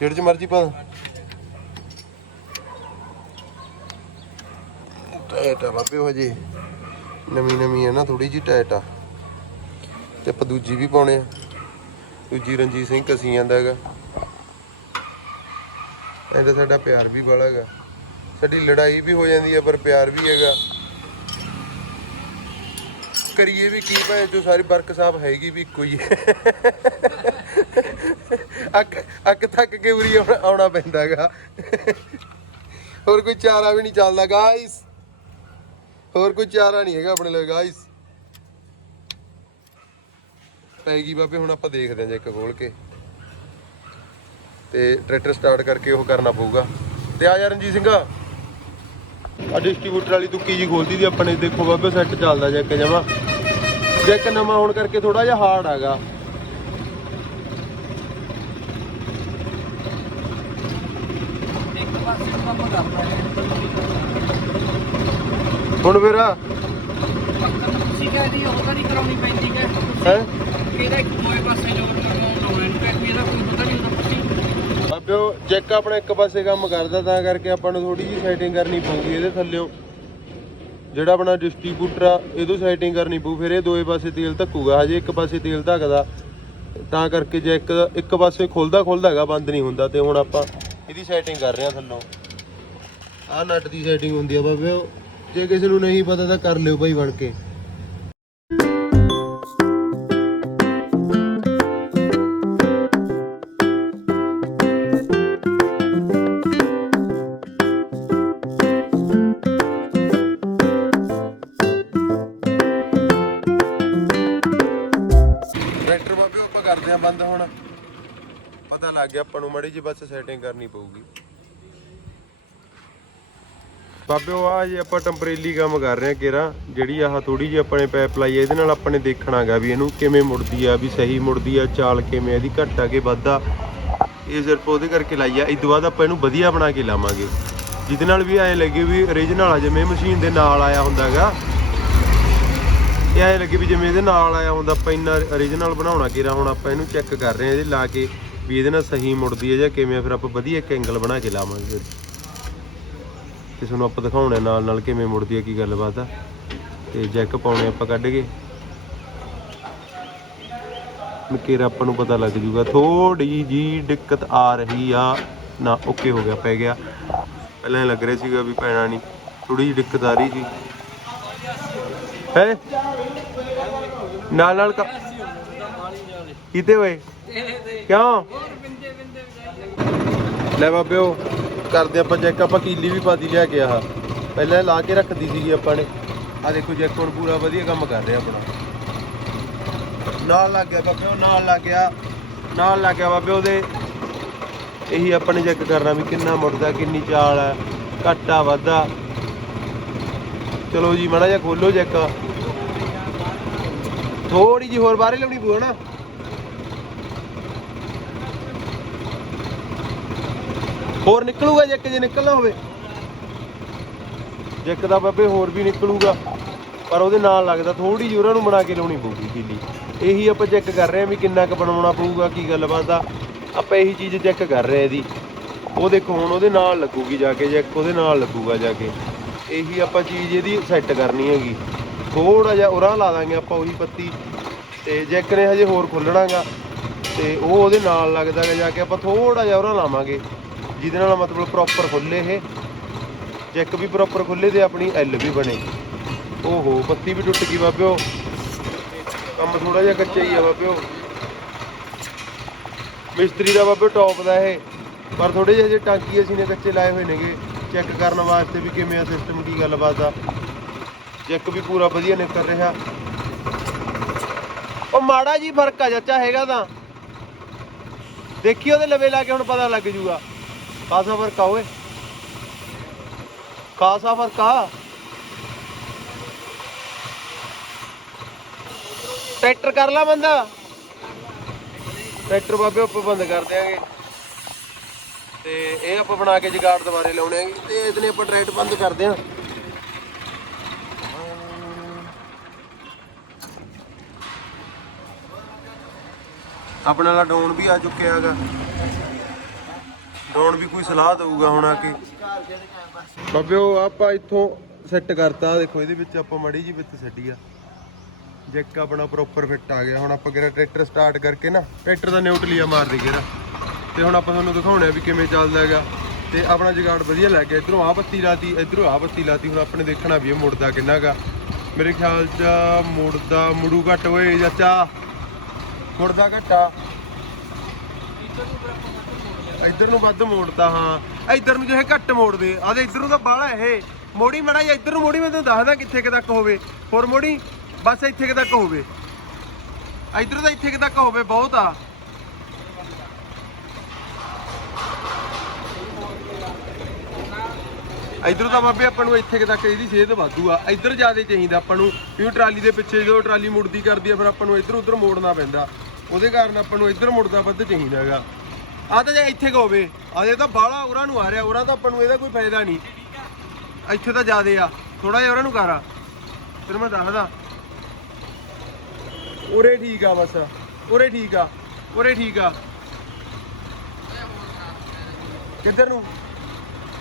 ਜਿਹੜੇ ਚ ਮਰਜ਼ੀ ਪਾ ਟਾਇਟ ਆ ਬਾਬੇ ਹੋ ਜੇ ਨਵੀਂ ਨਵੀਂ ਹੈ ਨਾ ਥੋੜੀ ਜੀ ਟਾਇਟ ਆ। ਤੇ ਆਪਾਂ ਦੂਜੀ ਵੀ ਪਾਉਣੇ ਆ। ਦੂਜੀ ਰਣਜੀਤ ਸਿੰਘ ਕਸੀ ਜਾਂਦਾ ਹੈਗਾ। ਐਂਦਾ ਸਾਡਾ ਪਿਆਰ ਵੀ ਬੜਾ ਹੈਗਾ। ਸਾਡੀ ਲੜਾਈ ਵੀ ਹੋ ਜਾਂਦੀ ਹੈ ਪਰ ਪਿਆਰ ਵੀ ਹੈਗਾ। ਕਰੀਏ ਵੀ ਕੀ ਭਾਵੇਂ ਜੋ ਸਾਰੀ ਬਰਕ ਸਾਹਿਬ ਹੈਗੀ ਵੀ ਇੱਕੋ ਹੀ ਹੈ। ਅੱਕ ਅੱਕ ਤੱਕ ਕੇ ਉਰੀ ਆਉਣਾ ਆਉਣਾ ਪੈਂਦਾ ਹੋਰ ਕੋਈ ਚਾਰਾ ਵੀ ਨਹੀਂ ਚੱਲਦਾ ਗਾਇਸ ਹੋਰ ਕੋਈ ਚਾਰਾ ਨਹੀਂ ਹੈਗਾ ਆਪਣੇ ਲਈ ਗਾਇਸ ਪੈ ਗਈ ਬਾਬੇ, ਹੁਣ ਆਪਾਂ ਦੇਖਦੇ ਹਾਂ ਜੇ ਇੱਕ ਖੋਲ ਕੇ। ਤੇ ਟਰੈਕਟਰ ਸਟਾਰਟ ਕਰਕੇ ਉਹ ਕਰਨਾ ਪਊਗਾ। ਤੇ ਆ ਜਾ ਰਣਜੀਤ ਸਿੰਘ। ਆ ਡਿਸਟ੍ਰੀਬਿਊਟਰ ਵਾਲੀ ਤੁੱਕੀ ਜੀ ਖੋਲਦੀ ਦੀ, ਆਪਣੇ ਦੇਖੋ ਬਾਬੇ ਸੈੱਟ ਚੱਲਦਾ ਜੇ ਇੱਕ ਜਮਾ। ਜੇ ਇੱਕ ਨਵਾਂ ਹੋਣ ਕਰਕੇ ਥੋੜਾ ਜਿਹਾ ਹਾਰਡ ਹੈਗਾ। ਹੁਣ ਫਿਰ
ਤੁਸੀਂ ਕਹਿੰਦੀ ਉਹ ਤਾਂ ਨਹੀਂ ਕਰਾਉਣੀ ਪੈਂਦੀ ਕਿ
ਹੈ
ਕਿਹਦਾ ਇੱਕ ਪਾਸੇ ਜੋਰ ਲਗਾਉਣ ਲਾਉਣਾ ਇਹਨੂੰ ਕਿ ਇਹਦਾ ਕੋਈ ਪਤਾ ਨਹੀਂ ਹੁੰਦਾ ਪੱਤੀ
ਬਾਬਿਓ ਜੈਕ ਆਪਣਾ ਇੱਕ ਪਾਸੇ ਕੰਮ ਕਰਦਾ ਤਾਂ ਕਰਕੇ ਆਪਾਂ ਨੂੰ ਥੋੜੀ ਜਿਹੀ ਸੈਟਿੰਗ ਕਰਨੀ ਪਊਗੀ ਇਹਦੇ ਥੱਲਿਓ। ਜਿਹੜਾ ਆਪਣਾ ਡਿਸਟ੍ਰੀਬਿਊਟਰ ਆ, ਇਹਦੋਂ ਸੈਟਿੰਗ ਕਰਨੀ ਪਊ, ਫਿਰ ਇਹ ਦੋਏ ਪਾਸੇ ਤੇਲ ਧੱਕੂਗਾ, ਹਜੇ ਇੱਕ ਪਾਸੇ ਤੇਲ ਧੱਕਦਾ। ਤਾਂ ਕਰਕੇ ਜੇ ਇੱਕ ਪਾਸੇ ਖੁੱਲਦਾ ਖੁੱਲਦਾ ਹੈਗਾ, ਬੰਦ ਨਹੀਂ ਹੁੰਦਾ, ਤੇ ਹੁਣ ਆਪਾਂ ਇਹਦੀ ਸੈਟਿੰਗ ਕਰ ਰਹੇ ਹਾਂ ਥੱਲੋਂ। ਆਹ ਨਟ ਦੀ ਸੈਟਿੰਗ ਹੁੰਦੀ ਆ ਬਾਬੇ ਜੇ ਕਿਸੇ ਨੂੰ ਨਹੀਂ ਪਤਾ ਤਾਂ ਕਰ ਲਿਓ ਭਾਈ ਬਣ ਕੇ। ਪਤਾ ਲੱਗ ਗਿਆ, ਆਪਾਂ ਨੂੰ ਮੜੀ ਜੀ ਬਸ ਸੈਟਿੰਗ ਕਰਨੀ ਪਊਗੀ। ਬਾਬਿਓ ਆ ਜੇ ਆਪਾਂ ਟੈਂਪਰੇਰੀ ਕੰਮ ਕਰ ਰਹੇ ਆ ਕੇਰਾ, ਜਿਹੜੀ ਆਹ ਥੋੜੀ ਜਿਹੀ ਆਪਣੇ ਪਾਈਪ ਲਾਈ ਆ, ਇਹਦੇ ਨਾਲ ਆਪਾਂ ਨੇ ਦੇਖਣਾਗਾ ਵੀ ਇਹਨੂੰ ਕਿਵੇਂ ਮੁੜਦੀ ਆ, ਵੀ ਸਹੀ ਮੁੜਦੀ ਆ, ਚਾਲ ਕਿਵੇਂ ਇਹਦੀ ਘੱਟ ਕੇ ਵੱਧ ਇਹ ਸਿਰਫ ਉਹਦੇ ਕਰਕੇ ਲਾਈ ਆ, ਇਸ ਤੋਂ ਬਾਅਦ ਆਪਾਂ ਇਹਨੂੰ ਵਧੀਆ ਬਣਾ ਕੇ ਲਾਵਾਂਗੇ। ਜਿਹਦੇ ਨਾਲ ਵੀ ਐਂ ਲੱਗੇ ਵੀ origignal ਆ, ਜਿਵੇਂ ਮਸ਼ੀਨ ਦੇ ਨਾਲ ਆਇਆ ਹੁੰਦਾਗਾ ਇਹ ਐਂ ਲੱਗੇ ਵੀ ਜਿਵੇਂ ਇਹਦੇ ਨਾਲ ਆਇਆ ਹੁੰਦਾ, ਆਪਾਂ ਇੰਨਾ origignal ਬਣਾਉਣਾ ਕਿਰਾ, ਹੁਣ ਆਪਾਂ ਇਹਨੂੰ ਚੈੱਕ ਕਰ ਰਹੇ ਆ ਇਹਦੇ ਲਾ ਕੇ। ਵੀ ਇਹਦੇ ਨਾਲ ਸਹੀ ਮੁੜਦੀ ਹੈ ਜਾਂ ਕਿਵੇਂ ਫਿਰ ਆਪਾਂ ਵਧੀਆ ਇੱਕ ਐਂਗਲ ਬਣਾ ਕੇ ਲਾਵਾਂਗੇ ਤੇ ਤੁਹਾਨੂੰ ਆਪਾਂ ਦਿਖਾਉਣੇ ਨਾਲ ਨਾਲ ਕਿਵੇਂ ਮੁੜਦੀ ਹੈ, ਕੀ ਗੱਲਬਾਤ ਆ। ਤੇ ਜੈਕ ਪਾਉਣੇ ਆਪਾਂ ਕੱਢ ਕੇ। ਮਕੇਰਾ ਆਪਾਂ ਨੂੰ ਪਤਾ ਲੱਗ ਜੂਗਾ ਥੋੜੀ ਜੀ ਦਿੱਕਤ ਆ ਰਹੀ ਆ। ਨਾ ਓਕੇ ਹੋ ਗਿਆ, ਪੈ ਗਿਆ। ਪਹਿਲਾਂ ਲੱਗ ਰਿਹਾ ਸੀਗਾ ਵੀ ਪੈਣਾ ਨਹੀਂ ਥੋੜੀ ਜੀ ਦਿੱਕਤ ਆ ਰਹੀ ਸੀ। ਹੈ? ਨਾਲ ਨਾਲ ਕ- ਹੋਏ? ਕਿਉਂ? ਲੈ ਬਾਬਿਓ ਕਰਦੇ ਆਪਾਂ ਚੈੱਕ ਆਪਾਂ ਕੀਲੀ ਵੀ ਪਾਦੀ ਲਿਆ ਕੇ ਆਹ। ਪਹਿਲਾਂ ਲਾ ਕੇ ਰੱਖਦੀ ਸੀਗੀ ਆਪਾਂ ਨੇ। ਆ ਦੇਖੋ ਜੈਕ ਹੁਣ ਪੂਰਾ ਵਧੀਆ ਕੰਮ ਕਰ ਰਿਹਾ ਆਪਣਾ। ਨਾਲ ਲੱਗ ਗਿਆ ਬਾਬਿਓ ਨਾਲ ਲੱਗ ਗਿਆ। ਨਾਲ ਲੱਗ ਗਿਆ ਬਾਬਿਓ ਉਹਦੇ। ਇਹੀ ਆਪਾਂ ਨੇ ਚੈੱਕ ਕਰਨਾ ਵੀ ਕਿੰਨਾ ਮੁੜਦਾ, ਕਿੰਨੀ ਚਾਲ ਹੈ, ਘੱਟਾ ਵਾਧਾ ਚਲੋ ਜੀ, ਮਾੜਾ ਜਿਹਾ ਖੋਲੋ ਜੈਕ ਥੋੜੀ ਜੀ ਹੋਰ ਬਾਹਰ ਲਾਉਣੀ ਪਊ ਨਾ ਹੋਰ ਨਿਕਲੂਗਾ ਜੈਕ ਜੇ ਨਿਕਲਣਾ ਹੋਵੇ। ਜੈਕ ਦਾ ਬਾਬੇ ਹੋਰ ਵੀ ਨਿਕਲੂਗਾ, ਪਰ ਉਹਦੇ ਨਾਲ ਲੱਗਦਾ ਥੋੜੀ ਜਿਹੀ ਉਹਨਾਂ ਨੂੰ ਬਣਾ ਕੇ ਲਾਉਣੀ ਪਊਗੀ ਕੀਲੀ ਇਹੀ ਆਪਾਂ ਚੈੱਕ ਕਰ ਰਹੇ ਹਾਂ ਵੀ ਕਿੰਨਾ ਕੁ ਬਣਾਉਣਾ ਪਊਗਾ, ਕੀ ਗੱਲਬਾਤ ਆ ਆਪਾਂ ਇਹੀ ਚੀਜ਼ ਚੈੱਕ ਕਰ ਰਹੇ ਹਾਂ ਇਹਦੀ। ਉਹ ਦੇਖੋ ਹੁਣ ਉਹਦੇ ਨਾਲ ਲੱਗੂਗੀ ਜਾ ਕੇ ਜੈਕ ਉਹਦੇ ਨਾਲ ਲੱਗੂਗਾ ਜਾ ਕੇ। ਇਹੀ ਆਪਾਂ ਚੀਜ਼ ਇਹਦੀ ਸੈੱਟ ਕਰਨੀ ਹੈਗੀ। ਥੋੜਾ ਜਿਹਾ ਉਰਾਂ ਲਾ ਦਾਂਗੇ ਆਪਾਂ ਉਹੀ ਪੱਤੀ। ਤੇ ਜੈਕ ਨੇ ਹਜੇ ਹੋਰ ਖੁੱਲਣਾਗਾ ਤੇ ਉਹ ਉਹਦੇ ਨਾਲ ਲੱਗਦਾਗਾ, ਜਾ ਕੇ ਆਪਾਂ ਥੋੜਾ ਜਿਹਾ ਉਰਾਂ ਲਾਵਾਂਗੇ। ਜਿਹਦੇ ਨਾਲ ਮਤਲਬ ਪ੍ਰੋਪਰ ਖੁੱਲੇ ਇਹ। ਚੈੱਕ ਵੀ ਪ੍ਰੋਪਰ ਖੁੱਲੇ ਤੇ ਆਪਣੀ ਐਲ ਵੀ ਬਣੇ। ਓਹੋ, ਬੱਤੀ ਵੀ ਟੁੱਟ ਗਈ ਬਾਬਿਓ। ਕੰਮ ਥੋੜਾ ਜਿਹਾ ਕੱਚਾ ਹੀ ਆ ਬਾਬਿਓ। ਮਿਸਤਰੀ ਦਾ ਬਾਬਿਓ ਟੌਪ ਦਾ ਇਹ। ਪਰ ਥੋੜੇ ਜਿਹੇ ਜੇ ਟਾਂਕੀ ਅਸੀਂ ਨੇ ਕੱਚੇ ਲਾਏ ਹੋਏ ਨੇਗੇ। ਚੈੱਕ ਕਰਨ ਵਾਸਤੇ ਵੀ ਕਿਵੇਂ ਆ ਸਿਸਟਮ ਕੀ ਗੱਲਬਾਤ ਆ। ਚੈੱਕ ਵੀ ਪੂਰਾ ਵਧੀਆ ਨਿਕਲ ਰਿਹਾ। ਉਹ ਮਾੜਾ ਜੀ ਫ਼ਰਕ ਆ ਚਾਚਾ ਹੈਗਾ ਤਾਂ। ਦੇਖੀ ਉਹਦੇ ਲਵੇ ਲਾ ਕੇ ਹੁਣ ਪਤਾ ਲੱਗ ਜੂਗਾ। ਖਾਸਾ ਫ਼ਰਕ ਆ ਓਏ। ਖਾਸਾ ਫ਼ਰਕ ਆ। ਟਰੈਕਟਰ ਕਰ ਲਾ ਬੰਦਾ। ਟਰੈਕਟਰ ਬਾਬੇ ਆਪਾਂ ਬੰਦ ਕਰ ਦਿਆਂਗੇ। ਤੇ ਇਹ ਆਪਾਂ ਬਣਾ ਕੇ ਜਗਾੜ ਦੁਬਾਰੇ ਲਾਉਣੇ ਆਂਗੇ ਤੇ ਇਹਨੇ ਆਪਾਂ ਟਰੈਕਟਰ ਬੰਦ ਕਰਦੇ ਦਿਆਂ। ਆਪਣਾ ਵਾਲਾ ਡੋਨ ਵੀ ਆ ਚੁੱਕਿਆ ਹੈਗਾ। ਡੋਨ ਵੀ ਕੋਈ ਸਲਾਹ ਦਊਗਾ ਹੁਣ ਆ ਕੇ। ਬਾਬਿਓ ਆਪਾਂ ਇੱਥੋਂ ਸੈੱਟ ਕਰਤਾ ਦੇਖੋ, ਇਹਦੇ ਵਿੱਚ ਆਪਾਂ ਮੜੀ ਜੀ ਵਿੱਚ ਛੱਡੀ ਆ। ਜੈਕ ਆਪਣਾ ਪ੍ਰੋਪਰ ਫਿੱਟ ਆ ਗਿਆ, ਹੁਣ ਆਪਾਂ ਕਿਹੜਾ ਟਰੈਕਟਰ ਸਟਾਰਟ ਕਰਕੇ ਨਾ ਟਰੈਕਟਰ ਦਾ ਨਿਊਟਲੀਆ ਮਾਰ ਦੇ ਕਿਹੜਾ ਤੇ ਹੁਣ ਆਪਾਂ ਤੁਹਾਨੂੰ ਦਿਖਾਉਣਾ ਵੀ ਕਿਵੇਂ ਚੱਲਦਾ ਹੈਗਾ। ਤੇ ਆਪਣਾ ਜਗਾੜ ਵਧੀਆ ਲੱਗ ਗਿਆ, ਇਧਰੋਂ ਆ ਬੱਤੀ ਲਾਤੀ, ਇਧਰੋਂ ਆ ਬੱਤੀ ਲਾਤੀ, ਹੁਣ ਆਪਣੇ ਦੇਖਣਾ ਵੀ ਇਹ ਮੁੜਦਾ ਕਿੰਨਾ ਗਾ। ਮੇਰੇ ਖਿਆਲ ਚ ਮੁੜਦਾ, ਮੁੜੂ ਘੱਟ ਹੋਏ ਚਾਚਾ। ਮੁੜਦਾ ਘੱਟਾ ਇੱਧਰ ਨੂੰ ਵੱਧ ਮੋੜਦਾ ਹਾਂ। ਇੱਧਰ ਨੂੰ ਜਿਹੇ ਘੱਟ ਮੋੜਦੇ। ਆਦੇ ਇੱਧਰ ਨੂੰ ਤਾਂ ਬਾਹਲਾ ਇਹ। ਮੋੜੀ ਮੜਾ ਜਾਂ ਇੱਧਰ ਨੂੰ ਮੋੜੀ, ਮੈਂ ਤੈਨੂੰ ਦੱਸਦਾ ਕਿੱਥੇ ਕੁ ਤੱਕ ਹੋਵੇ। ਹੋਰ ਮੋੜੀ, ਬਸ ਇੱਥੇ ਕੁ ਤੱਕ ਹੋਵੇ। ਇੱਧਰ ਤਾਂ ਇੱਥੇ ਕੁ ਤੱਕ ਹੋਵੇ ਬਹੁਤ ਆ। ਇੱਧਰ ਤਾਂ ਬਾਬੇ ਆਪਾਂ ਨੂੰ ਇੱਥੇ ਤੱਕ ਇਹਦੀ ਸਿਹਤ ਵਾਧੂ ਆ। ਇੱਧਰ ਜ਼ਿਆਦਾ ਚਾਹੀਦਾ ਆਪਾਂ ਨੂੰ। ਕਿਉਂ ਟਰਾਲੀ ਦੇ ਪਿੱਛੇ ਜਦੋਂ ਟਰਾਲੀ ਮੁੜਦੀ ਕਰਦੀ ਆ, ਫਿਰ ਆਪਾਂ ਨੂੰ ਇੱਧਰ ਉਧਰ ਮੋੜਨਾ ਪੈਂਦਾ। ਉਹਦੇ ਕਾਰਨ ਆਪਾਂ ਨੂੰ ਇੱਧਰ ਮੁੜਦਾ ਵੱਧ ਚਾਹੀਦਾ ਹੈਗਾ। ਆ ਤਾਂ ਜੇ ਇੱਥੇ ਕੁ ਹੋਵੇ, ਆ ਜੇ ਤਾਂ ਬਾਹਲਾ ਉਰਾਂ ਨੂੰ ਆ ਰਿਹਾ, ਉਰਾਂ ਤਾਂ ਆਪਾਂ ਨੂੰ ਇਹਦਾ ਕੋਈ ਫਾਇਦਾ ਨਹੀਂ। ਇੱਥੇ ਤਾਂ ਜ਼ਿਆਦੇ ਆ ਥੋੜਾ ਜਿਹਾ ਉਰਾਂ ਨੂੰ ਕਰ ਫਿਰ ਮੈਂ ਦੱਸਦਾ। ਉਰੇ ਠੀਕ ਆ ਬਸ, ਉਰੇ ਠੀਕ ਆ, ਉਰੇ ਠੀਕ ਆ। ਕਿੱਧਰ ਨੂੰ?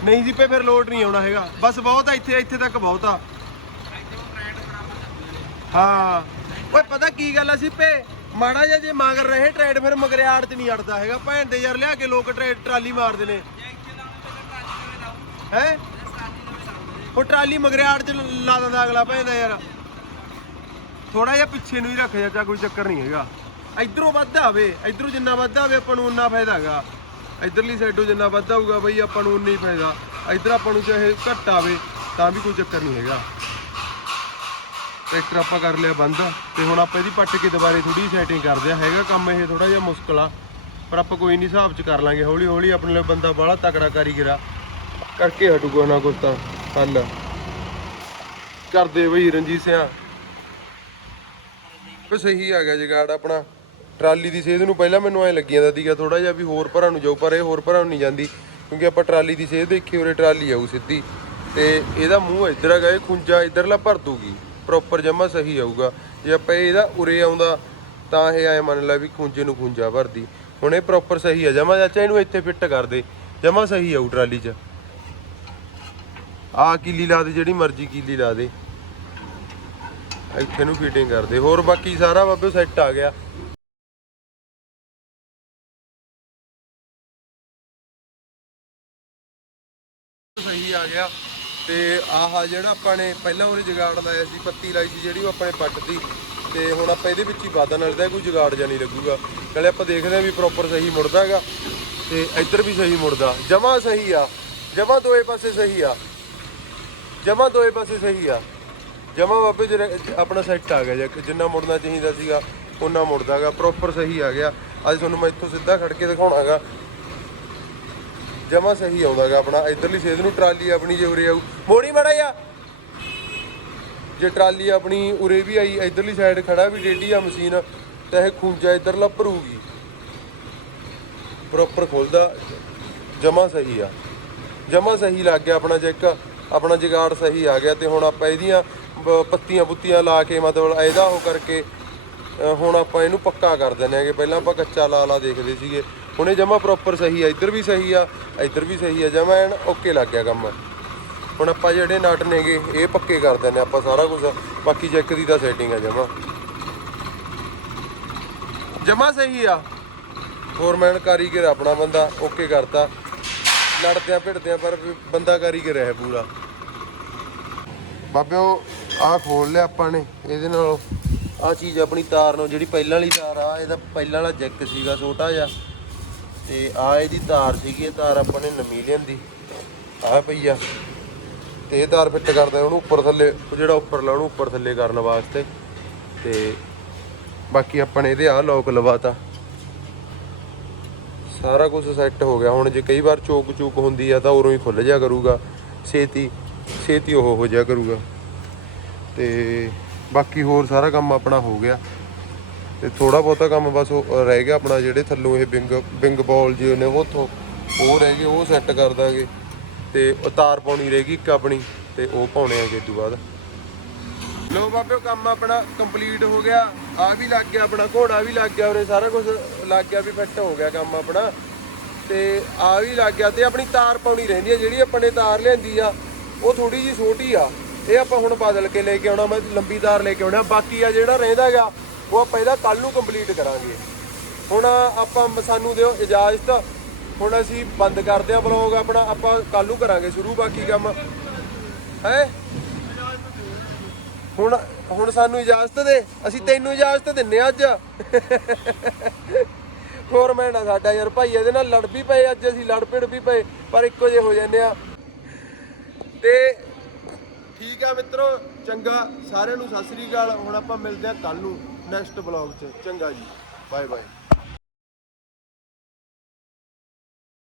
ਨਹੀਂ ਜੀ ਪੇ ਫਿਰ ਲੋਡ ਨਹੀਂ ਆਉਣਾ ਹੈਗਾ। ਬਸ ਬਹੁਤ ਆ, ਇੱਥੇ ਇੱਥੇ ਤੱਕ ਬਹੁਤ ਆ। ਹਾਂ। ਓਏ, ਪਤਾ ਕੀ ਗੱਲ ਆ ਸਿੱਪੇ? ਮਾੜਾ ਜਿਹਾ ਜੇ ਮਗਰ ਰਹੇ, ਟਰੈਡ ਫਿਰ ਮਗਰਿਆੜ ਚ ਨਹੀਂ ਅੜਦਾ ਹੈਗਾ। ਭੈਣ ਦੇ ਯਾਰ ਲਿਆ ਕੇ ਲੋਕ ਟਰੈ- ਟਰਾਲੀ ਮਾਰਦੇ ਨੇ। ਹੈ? ਉਹ ਟਰਾਲੀ ਮਗਰਿਆੜ ਚ ਲਾ ਦਿੰਦਾ ਅਗਲਾ ਭੈਣ ਦਾ ਯਾਰ। ਥੋੜਾ ਜਿਹਾ ਪਿੱਛੇ ਨੂੰ ਹੀ ਰੱਖ ਜਾ ਕੋਈ ਚੱਕਰ ਨਹੀਂ ਹੈਗਾ। ਇਧਰੋਂ ਵੱਧ ਆਵੇ, ਇਧਰੋਂ ਜਿੰਨਾ ਵੱਧ ਆਵੇ ਆਪਾਂ ਨੂੰ ਉਨਾ ਫਾਇਦਾ ਹੈਗਾ। ਇਧਰਲੀ ਸਾਈਡੋਂ ਜਿੰਨਾ ਵੱਧ ਆਊਗਾ ਬਈ ਆਪਾਂ ਨੂੰ ਉਨਾ ਹੀ ਫਾਇਦਾ। ਇਧਰ ਆਪਾਂ ਨੂੰ ਚਾਹੇ ਘੱਟ ਆਵੇ, ਤਾਂ ਵੀ ਕੋਈ ਚੱਕਰ ਨਹੀਂ ਹੈਗਾ। ਟਰੈਕਟਰ ਆਪਾਂ ਕਰ ਲਿਆ ਬੰਦ ਤੇ ਹੁਣ ਆਪਾਂ ਇਹਦੀ ਪੱਟ ਕੇ ਦੁਬਾਰੇ ਥੋੜੀ ਸੈਟਿੰਗ ਕਰਦੇ ਆ। ਹੈਗਾ ਕੰਮ ਇਹ ਥੋੜਾ ਜਿਹਾ ਮੁਸ਼ਕਲ ਆ, ਪਰ ਆਪਾਂ ਕੋਈ ਨਹੀਂ ਹਿਸਾਬ ਚ ਕਰ ਲਾਂਗੇ। ਹੌਲੀ ਹੌਲੀ ਆਪਣੇ ਲਈ ਬੰਦਾ ਬਾਹਲਾ ਤਕੜਾ ਕਾਰੀਗਰ ਆ। ਕਰਕੇ ਹਟੂਗਾ ਨਾ ਕੁਛ ਤਾਂ, ਹੱਲ। ਕਰਦੇ ਬਈ ਰਣਜੀਤ ਸਿਆ। ਵੀ ਸਹੀ ਆ ਗਿਆ ਜਗਾੜ ਆਪਣਾ। ਟਰਾਲੀ ਦੀ ਸੇਧ ਨੂੰ ਪਹਿਲਾਂ ਮੈਨੂੰ ਐ ਲੱਗੀ ਜਾਂਦਾ ਸੀਗਾ ਥੋੜਾ ਜਿਹਾ ਵੀ ਹੋਰ ਭਰਾਂ ਨੂੰ ਜਾਊ ਪਰ ਇਹ ਹੋਰ ਭਰਾਂ ਨੂੰ ਨਹੀਂ ਜਾਂਦੀ। ਕਿਉਂਕਿ ਆਪਾਂ ਟਰਾਲੀ ਦੀ ਸੇਧ ਦੇਖੀ, ਉਰੇ ਟਰਾਲੀ ਆਊ ਸਿੱਧੀ। ਤੇ ਇਹਦਾ ਮੂੰਹ ਇੱਧਰ ਹੈਗਾ, ਇਹ ਖੁੰਝਾ ਇੱਧਰਲਾ ਭਰ ਦੂਗੀ ਪ੍ਰੋਪਰ ਜਮਾ ਸਹੀ ਆਊਗਾ। ਜੇ ਆਪਾਂ ਇਹਦਾ ਉਰੇ ਆਉਂਦਾ, ਤਾਂ ਇਹ ਐ ਮੰਨ ਲੈ ਵੀ ਖੁੰਝੇ ਨੂੰ ਖੁੰਝਾ ਭਰਦੀ। ਹੁਣ ਇਹ ਪ੍ਰੋਪਰ ਸਹੀ ਆ। ਜਮਾ ਚਾਚਾ ਇਹਨੂੰ ਇੱਥੇ ਫਿੱਟ ਕਰ ਦੇ। ਜਮਾ ਸਹੀ ਆਊ ਟਰਾਲੀ 'ਚ। ਆ ਕੀਲੀ ਲਾ ਦੇ, ਜਿਹੜੀ ਮਰਜ਼ੀ ਕੀਲੀ ਲਾ ਦੇ। ਇੱਥੇ ਨੂੰ ਫਿਟਿੰਗ ਕਰਦੇ ਹੋਰ ਬਾਕੀ ਸਾਰਾ ਬਾਬੇ ਸੈੱਟ ਆ ਗਿਆ। ਸਹੀ ਆ ਗਿਆ। ਤੇ ਆਹ ਜਿਹੜਾ ਆਪਾਂ ਨੇ ਪਹਿਲਾਂ ਉਹਨੇ ਜਗਾੜ ਲਾਇਆ ਸੀ, ਪੱਤੀ ਲਾਈ ਸੀ ਜਿਹੜੀ ਉਹ ਆਪਾਂ ਨੇ ਪੱਟਦੀ ਤੇ ਹੁਣ ਆਪਾਂ ਇਹਦੇ ਵਿੱਚ ਹੀ ਵਾਧਾ ਨਾਲ ਕੋਈ ਜਗਾੜ ਜਾਂ ਨਹੀਂ ਲੱਗੂਗਾ। ਨਾਲੇ ਆਪਾਂ ਦੇਖਦੇ ਆ ਵੀ ਪ੍ਰੋਪਰ ਸਹੀ ਮੁੜਦਾ ਹੈਗਾ ਤੇ ਇੱਧਰ ਵੀ ਸਹੀ ਮੁੜਦਾ। ਜਮਾ ਸਹੀ ਆ, ਜਮਾ ਦੋਏ ਪਾਸੇ ਸਹੀ ਆ। ਜਮਾ ਦੋਏ ਪਾਸੇ ਸਹੀ ਆ। ਜਮਾ ਬਾਬੇ ਆਪਣਾ ਸੈੱਟ ਆ ਗਿਆ ਜੇ ਜਿੰਨਾ ਮੁੜਨਾ ਚਾਹੀਦਾ ਸੀਗਾ ਉਹਨਾਂ ਮੁੜਦਾਗਾ ਪ੍ਰੋਪਰ ਸਹੀ ਆ ਗਿਆ। ਅੱਜ ਤੁਹਾਨੂੰ ਮੈਂ ਇੱਥੋਂ ਸਿੱਧਾ ਖੜ ਕੇ ਦਿਖਾਉਣਾਗਾ ਜਮਾ ਸਹੀ ਆਉਂਦਾਗਾ ਆਪਣਾ, ਇਧਰਲੀ ਸੇਧ ਨੂੰ ਟਰਾਲੀ ਆਪਣੀ ਜੇ ਉਰੇ ਆਊ। ਮੋੜੀ ਮੜਾ ਜਾ ਜੇ ਟਰਾਲੀ ਆਪਣੀ ਉਰੇ ਵੀ ਆਈ, ਇਧਰਲੀ ਸਾਈਡ ਖੜਾ ਵੀ ਡੇਡੀ ਆ ਮਸ਼ੀਨ, ਤਾਂ ਇਹ ਖੂੰਜਾ ਇਧਰਲਾ ਭਰੂਗੀ। ਪ੍ਰੋਪਰ ਖੁੱਲਦਾ, ਜਮਾ ਸਹੀ ਆ। ਜਮਾ ਸਹੀ ਲੱਗ ਗਿਆ ਆਪਣਾ ਚੈੱਕ ਆਪਣਾ ਜਗਾੜ ਸਹੀ ਆ ਗਿਆ, ਤੇ ਹੁਣ ਆਪਾਂ ਇਹਦੀਆਂ ਪੱਤੀਆਂ ਪੁੱਤੀਆਂ ਲਾ ਕੇ ਮਤਲਬ ਇਹਦਾ ਉਹ ਕਰਕੇ ਹੁਣ ਆਪਾਂ ਇਹਨੂੰ ਪੱਕਾ ਕਰ ਦਿੰਦੇ ਆਂਗੇ ਪਹਿਲਾਂ ਆਪਾਂ ਕੱਚਾ ਲਾ ਲਾ ਦੇਖਦੇ ਸੀਗੇ। ਹੁਣ ਇਹ ਜਮਾ ਪ੍ਰੋਪਰ ਸਹੀ ਆ, ਇੱਧਰ ਵੀ ਸਹੀ ਆ, ਇੱਧਰ ਵੀ ਸਹੀ ਆ, ਜਮਾ ਐਨ ਓਕੇ ਲੱਗ ਗਿਆ ਕੰਮ। ਹੁਣ ਆਪਾਂ ਜਿਹੜੇ ਨਟ ਨੇਗੇ, ਇਹ ਪੱਕੇ ਕਰ ਦਿੰਦੇ ਆਪਾਂ ਸਾਰਾ ਕੁਝ ਬਾਕੀ ਜੈਕ ਦੀ ਤਾਂ ਸੈਟਿੰਗ ਆ ਜਮਾ। ਜਮਾ ਸਹੀ ਆ। ਫੋਰਮੈਨ ਕਾਰੀਗਰ ਆਪਣਾ ਬੰਦਾ ਓਕੇ ਕਰਤਾ। ਲੜਦਿਆਂ ਭਿੜਦਿਆਂ ਪਰ ਵੀ ਬੰਦਾ ਕਾਰੀਗਰ ਹੈ ਪੂਰਾ। ਬਾਬਿਓ, ਆਹ ਖੋਲ ਲਿਆ ਆਪਾਂ ਨੇ, ਇਹਦੇ ਨਾਲ। ਆਹ ਚੀਜ਼ ਆਪਣੀ ਤਾਰ ਨੂੰ ਜਿਹੜੀ ਪਹਿਲਾਂ ਵਾਲੀ ਤਾਰ ਆ, ਇਹਦਾ ਪਹਿਲਾਂ ਵਾਲਾ ਜੈਕ ਸੀਗਾ, ਛੋਟਾ ਜਿਹਾ। ਤੇ ਆ ਇਹਦੀ ਤਾਰ ਸੀਗੀ, ਇਹ ਤਾਰ ਆਪਾਂ ਨੇ ਨਵੀਂ ਲਿਆਂਦੀ। ਆਹ ਪਈ ਆ। ਤੇ ਇਹ ਤਾਰ ਫਿੱਟ ਕਰਦਾ ਉਹਨੂੰ ਉੱਪਰ ਥੱਲੇ ਜਿਹੜਾ ਉੱਪਰ ਲਾ, ਉਹਨੂੰ ਉੱਪਰ ਥੱਲੇ ਕਰਨ ਵਾਸਤੇ। ਤੇ ਬਾਕੀ ਆਪਾਂ ਨੇ ਇਹਦੇ ਆ ਲੋਕ ਲਵਾਤਾ। ਸਾਰਾ ਕੁਝ ਸੈੱਟ ਹੋ ਗਿਆ। ਹੁਣ ਜੇ ਕਈ ਵਾਰ ਚੋਕ ਚੂਕ ਹੁੰਦੀ ਆ, ਤਾਂ ਉਰੋਂ ਹੀ ਖੁੱਲ ਜਾ ਕਰੂਗਾ। ਛੇਤੀ ਛੇਤੀ ਉਹ ਹੋ ਜਾ ਕਰੂਗਾ। ਤੇ ਬਾਕੀ ਹੋਰ ਸਾਰਾ ਕੰਮ ਆਪਣਾ ਹੋ ਗਿਆ। ਤੇ ਥੋੜਾ ਬਹੁਤਾ ਕੰਮ ਬਸ ਉਹ ਰਹਿ ਗਿਆ ਆਪਣਾ ਜਿਹੜੇ ਥੱਲੋਂ ਇਹ ਬਿੰਗ ਬਿੰਗ ਬਾਲ ਜੀ ਨੇ ਉਹ ਉੱਥੋਂ, ਉਹ ਰਹਿ ਗਏ, ਉਹ ਸੈੱਟ ਕਰ ਦਾਂਗੇ। ਤੇ ਉਹ ਤਾਰ ਪਾਉਣੀ ਰਹਿ ਗਈ ਇੱਕ ਆਪਣੀ, ਤੇ ਉਹ ਪਾਉਣੇ ਆਗੇ ਤੋਂ ਬਾਅਦ। ਲੋ ਬਾਬਿਓ, ਕੰਮ ਆਪਣਾ ਕੰਪਲੀਟ ਹੋ ਗਿਆ। ਆ ਵੀ ਲੱਗ ਗਿਆ ਆਪਣਾ, ਘੋੜਾ ਵੀ ਲੱਗ ਗਿਆ ਉਰੇ, ਸਾਰਾ ਕੁਝ ਲੱਗ ਗਿਆ ਵੀ ਫਿੱਟ ਹੋ ਗਿਆ ਕੰਮ ਆਪਣਾ। ਤੇ ਆ ਵੀ ਲੱਗ ਗਿਆ, ਤੇ ਆਪਣੀ ਤਾਰ ਪਾਉਣੀ ਰਹਿੰਦੀ ਆ, ਜਿਹੜੀ ਆਪਾਂ ਨੇ ਤਾਰ ਲਿਆਂਦੀ ਆ, ਉਹ ਥੋੜੀ ਜੀ ਛੋਟੀ ਆ। ਇਹ ਆਪਾਂ ਹੁਣ ਬਦਲ ਕੇ ਲੈ ਕੇ ਆਉਣਾ, ਮੈਂ ਲੰਬੀ ਤਾਰ ਲੈ ਕੇ ਆਉਣਾ ਬਾਕੀ ਆ ਜਿਹੜਾ ਰਹਿੰਦਾ ਰਹਿੰਦਾਗਾ ਉਹ ਆਪਾਂ ਇਹਦਾ ਕੱਲ ਨੂੰ ਕੰਪਲੀਟ ਕਰਾਂਗੇ। ਹੁਣ ਆਪਾਂ ਸਾਨੂੰ ਦਿਓ ਇਜਾਜ਼ਤ। ਹੁਣ ਅਸੀਂ ਬੰਦ ਕਰਦੇ ਆ ਬਲੌਗ ਆਪਣਾ, ਆਪਾਂ ਕੱਲ ਨੂੰ ਕਰਾਂਗੇ ਸ਼ੁਰੂ ਬਾਕੀ ਕੰਮ। ਹੈ? ਹੁਣ ਹੁਣ ਸਾਨੂੰ ਇਜਾਜ਼ਤ ਦੇ। ਅਸੀਂ ਤੈਨੂੰ ਇਜਾਜ਼ਤ ਦਿੰਨੇ ਆ ਅੱਜ। ਹੋਰ ਮੈਂ ਨਾ ਸਾਡਾ ਯਾਰ ਭਾਈ, ਇਹਦੇ ਨਾਲ ਲੜ ਵੀ ਪਏ, ਅੱਜ ਅਸੀਂ ਲੜ ਪਿੜ ਵੀ ਪਏ, ਪਰ ਇੱਕੋ ਜਿਹੇ ਹੋ ਜਾਂਦੇ ਆ ਤੇ ਠੀਕ ਆ ਮਿੱਤਰੋ, ਚੰਗਾ। ਸਾਰਿਆਂ ਨੂੰ ਸਤਿ ਸ੍ਰੀ ਅਕਾਲ। ਹੁਣ ਆਪਾਂ ਮਿਲਦੇ ਆ ਕੱਲ ਨੂੰ। ਨੈਕਸਟ ਬਲੌਗ 'ਚ। ਚੰਗਾ ਜੀ। Bye bye